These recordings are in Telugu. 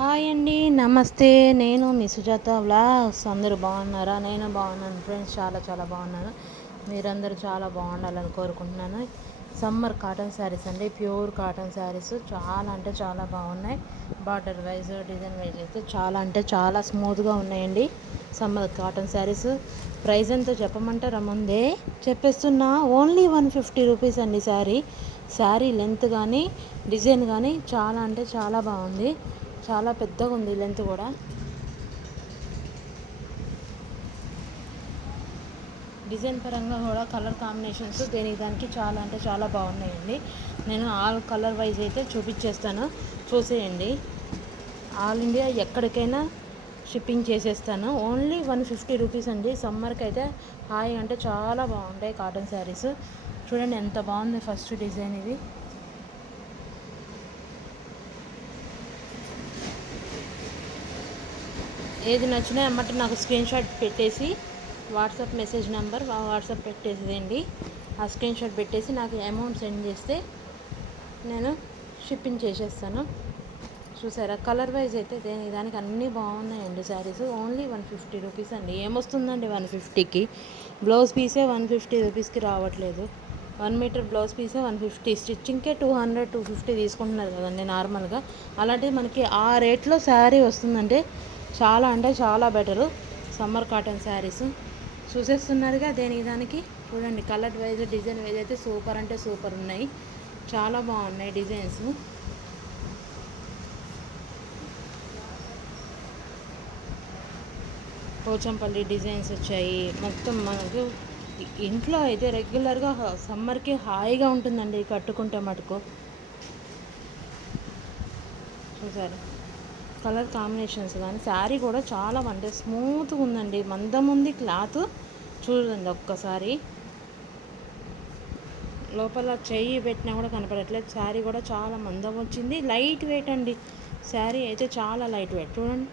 హాయ్ అండి, నమస్తే. నేను మీ సుజాత వ్లాగ్స్. అందరూ బాగున్నారా? నేను బాగున్నాను ఫ్రెండ్స్, చాలా చాలా బాగున్నాను. మీరందరూ చాలా బాగుండాలని కోరుకుంటున్నాను. సమ్మర్ కాటన్ శారీస్ అండి, ప్యూర్ కాటన్ శారీస్ చాలా అంటే చాలా బాగున్నాయి. బార్డర్ వైజ్, డిజైన్ వైజ్ అయితే చాలా అంటే చాలా స్మూత్గా ఉన్నాయండి సమ్మర్ కాటన్ శారీస్. ప్రైస్ ఎంతో చెప్పమంటారా? ముందే చెప్పేస్తున్నా, ఓన్లీ 150 రూపీస్ అండి. శారీ లెంత్ కానీ డిజైన్ కానీ చాలా అంటే చాలా బాగుంది. చాలా పెద్దగా ఉంది లెంత్ కూడా. డిజైన్ పరంగా కూడా కలర్ కాంబినేషన్స్ దానికి చాలా అంటే చాలా బాగున్నాయండి. నేను ఆల్ కలర్ వైజ్ అయితే చూపించేస్తాను, చూసేయండి. ఆల్ ఇండియా ఎక్కడికైనా షిప్పింగ్ చేసేస్తాను. ఓన్లీ 150 రూపీస్ అండి. సమ్మర్కి అయితే హాయ్ అంటే చాలా బాగుంటాయి కాటన్ శారీస్. చూడండి ఎంత బాగుంది ఫస్ట్ డిజైన్. ఇది ఏది నచ్చినా అమ్మట నాకు స్క్రీన్ షాట్ పెట్టేసి వాట్సాప్ మెసేజ్ నెంబర్ వాట్సాప్ పెట్టేసేయండి. ఆ స్క్రీన్ షాట్ పెట్టేసి నాకు అమౌంట్ సెండ్ చేస్తే నేను షిప్పింగ్ చేసేస్తాను. చూసారా, కలర్ వైజ్ అయితే దానికి అన్నీ బాగున్నాయండి శారీస్. ఓన్లీ 150 రూపీస్ అండి. ఏమొస్తుందండి 150కి? బ్లౌజ్ పీసే 150 రూపీస్కి రావట్లేదు. 1 మీటర్ బ్లౌజ్ పీసే 150, స్టిచ్చింగ్కే 200 250 తీసుకుంటున్నారు కదండి నార్మల్గా. అలాంటిది మనకి ఆ రేట్లో శారీ వస్తుందంటే చాలా అంటే చాలా బెటరు. సమ్మర్ కాటన్ శారీస్ చూసేస్తున్నారుగా దానికి. చూడండి కలర్ వైజ్, డిజైన్ వైజ్ అయితే సూపర్ అంటే సూపర్ ఉన్నాయి. చాలా బాగున్నాయి డిజైన్స్. పోచంపల్లి డిజైన్స్ వచ్చాయి. మొత్తం మనకు ఇంట్లో అయితే రెగ్యులర్గా సమ్మర్కి హాయిగా ఉంటుందండి కట్టుకుంటే మటుకు. చూసారు కలర్ కాంబినేషన్స్ కానీ శారీ కూడా చాలా అంటే స్మూత్గా ఉందండి. మందం ఉంది క్లాత్. చూడండి ఒక్కసారి, లోపల చెయ్యి పెట్టినా కూడా కనపడట్లేదు. శారీ కూడా చాలా మందం వచ్చింది. లైట్ వెయిట్ అండి. శారీ అయితే చాలా లైట్ వెయిట్. చూడండి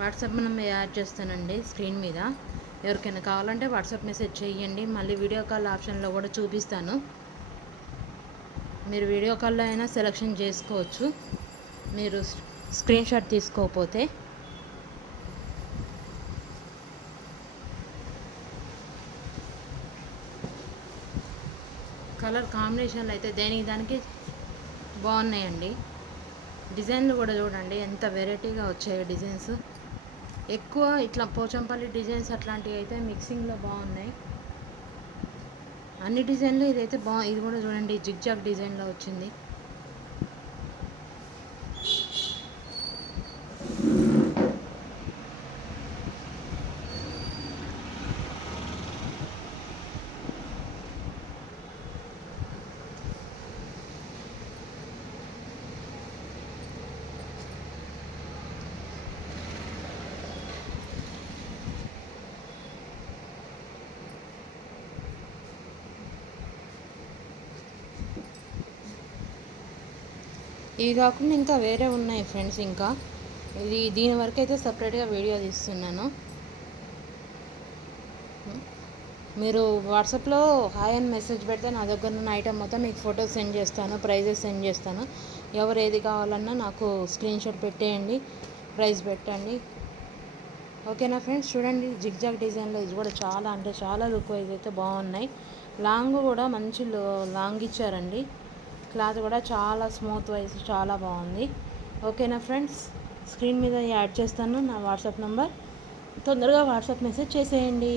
వాట్సాప్ నెంబర్ యాడ్ చేస్తానండి స్క్రీన్ మీద. ఎవరికైనా కావాలంటే వాట్సాప్ మెసేజ్ చేయండి. మళ్ళీ వీడియో కాల్ ఆప్షన్లో కూడా చూపిస్తాను. మీరు వీడియో కాల్లో అయినా సెలెక్షన్ చేసుకోవచ్చు, మీరు స్క్రీన్ షాట్ తీసుకోకపోతే. కలర్ కాంబినేషన్లు అయితే దానికి బాగున్నాయండి. డిజైన్లు కూడా చూడండి ఎంత వెరైటీగా వచ్చాయో డిజైన్స్. ఎక్కువ ఇట్లా పోచంపల్లి డిజైన్స్ అట్లాంటివి అయితే మిక్సింగ్లో బాగున్నాయి అన్ని డిజైన్లు. ఇదైతే ఇది కూడా చూడండి జిగ్జాగ్ డిజైన్లో వచ్చింది. ఇవి కాకుండా ఇంకా వేరే ఉన్నాయి ఫ్రెండ్స్. ఇంకా దీని వరకు అయితే సపరేట్గా వీడియో తీస్తున్నాను. మీరు వాట్సాప్లో హాయ్ అని మెసేజ్ పెడితే నా దగ్గర ఉన్న ఐటమ్ మొత్తం మీకు ఫొటోస్ సెండ్ చేస్తాను, ప్రైజెస్ సెండ్ చేస్తాను. ఎవరు ఏది కావాలన్నా నాకు స్క్రీన్ షాట్ పెట్టేయండి, ప్రైస్ పెట్టండి. ఓకేనా ఫ్రెండ్స్? చూడండి జిగ్జాగ్ డిజైన్లో ఇది కూడా చాలా అంటే చాలా లుక్ వైజ్ అయితే బాగున్నాయి. లాంగ్ కూడా మంచి లాంగ్ ఇచ్చారండి. క్లాత్ కూడా చాలా స్మూత్ వైజ్ చాలా బాగుంది. ఓకేనా ఫ్రెండ్స్? స్క్రీన్ మీద యాడ్ చేస్తాను నా వాట్సాప్ నెంబర్. తొందరగా వాట్సాప్ మెసేజ్ చేసేయండి.